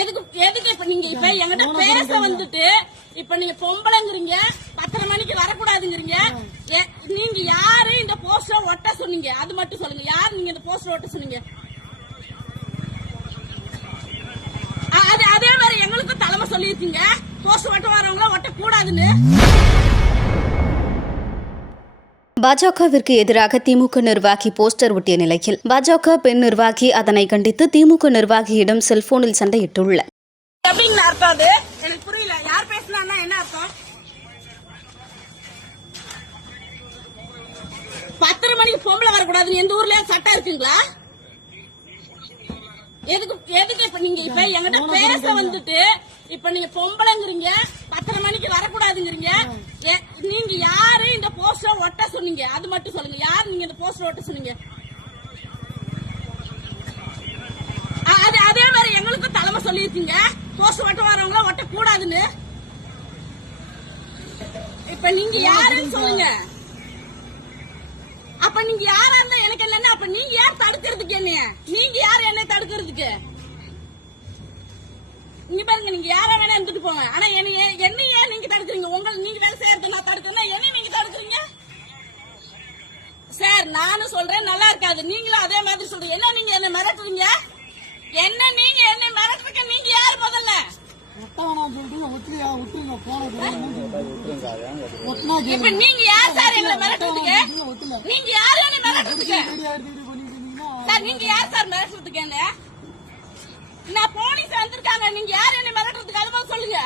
எதுக்கு இப்ப நீங்க இப்ப என்கிட்ட பேச வந்துட்டு இப்ப நீங்க பொம்பளைங்கிறீங்க 10:30 மணிக்கு வரக்கூடாதுங்கிறீங்க. நீங்க யாரு இந்த போஸ்டர் ஒட்ட சொன்னீங்க? அது மட்டும் சொல்லுங்க. யாரு நீங்க இந்த போஸ்டர் ஒட்ட சொன்னீங்க? அதே மாதிரி எங்களுக்கும் தலைமை சொல்லியிருக்கீங்க போஸ்டர் ஒட்ட வரவங்கள ஒட்ட கூடாதுன்னு. பாஜகவிற்கு எதிராக திமுக நிர்வாகி போஸ்டர் ஒட்டிய நிலையில் பாஜக பெண் நிர்வாகி அதனை கண்டித்து திமுக நிர்வாகியிடம் செல்போனில் சண்டையிட்டுள்ளார். எப்படிங்க அர்த்தம்? அது எனக்கு புரியல. யார் பேசினா என்ன அர்த்தம்? 10:30 மணிக்கு பொம்பளை வரக்கூடாதுன்னு எந்த ஊர்ல சட்டம் இருக்குங்களா? எதுக்கு இப்ப நீங்க இப்ப என்கிட்ட பேச வந்துட்டு இப்ப நீங்க பொம்பளைங்கிறீங்க 10:30 மணிக்கு வரக்கூடாதுங்கிறீங்க. நீங்க யாரு இந்த போஸ்டர் ஒட்ட சொன்னீங்க? அது மட்டும் சொல்லுங்க. யாரு நீங்க இந்த போஸ்டர் ஒட்ட சொன்னீங்க? அதே மாதிரி எங்களுக்கும் தலைமை சொல்லியிருக்கீங்க போஸ்டர் ஒட்ட வரவங்கள ஒட்ட கூடாதுன்னு. இப்ப நீங்க யாருன்னு சொல்லுங்க. அப்ப நீங்க யாரா இருந்தா எனக்கு இல்லன்னா அப்ப நீங்க யார் தடுக்கிறதுக்கு? என்ன நீங்க யார் என்ன தடுக்கிறதுக்கு? நீங்க பாருங்க, நீங்க யாரா வேணா இருந்துட்டு போங்க. ஆனா என்ன ஏன் நீங்க தடுக்கிறீங்க? நீங்க வேலை செய்யறது நான் தடுக்கிறேன்னா என்ன நீங்க தடுக்கிறீங்க? சார் நானும் சொல்றேன் நல்லா இருக்காது. நீங்களும் அதே மாதிரி சொல்றீங்க. என்ன நீங்க என்ன மிரட்டுறீங்க? நீங்க என்ன மிரட்டுறீங்க? நீங்க யாரு முதல்ல? இப்ப நீங்க யார் சார் எங்களை மிரட்டுறதுக்கு? நீங்க யாரு என்ன மிரட்டுறதுக்கு? சார் நீங்க யார் சார் மிரட்டுறதுக்கு? என்ன நான் போலீஸ் வந்திருக்காங்க. நீங்க யாரு என்ன மிரட்டுறதுக்கு? அது மாதிரி சொல்லுங்க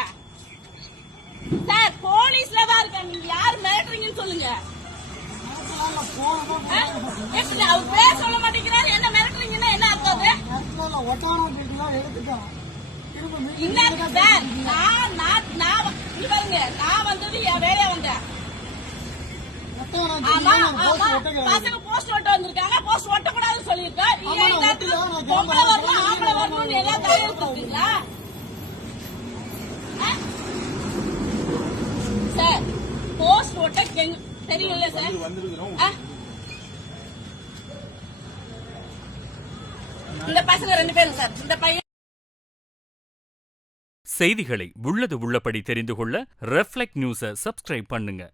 சார். போலீஸ்ல தான் இருக்காங்க. நீங்க யாரு மிரட்டுறீங்கன்னு சொல்லுங்க. அவர் பேர் சொல்ல மாட்டேங்கிறாரு. என்ன மிரட்டுறீங்கன்னா என்ன அர்த்தம்? சார் நான் வந்தது என் வேலையா வந்தேன். பசங்க போஸ்ட் ஒட்ட வந்திருக்காங்க. போஸ்ட் ஒட்டக்கூடாதுன்னு சொல்லியிருக்கேன். பொம்பளை வரணும் ஆம்பளை வரணும்னு எல்லாம் தயாரிச்சிருக்கீங்களா சார்? போஸ்ட் ஒட்ட தெரியல சார். இந்த பசங்க 2 பேரும் சார். இந்த பையன் செய்திகளை உள்ளது உள்ளபடி தெரிந்து கொள்ள ரெஃப்ளெக்ட் நியூஸை சப்ஸ்கிரைப் பண்ணுங்க.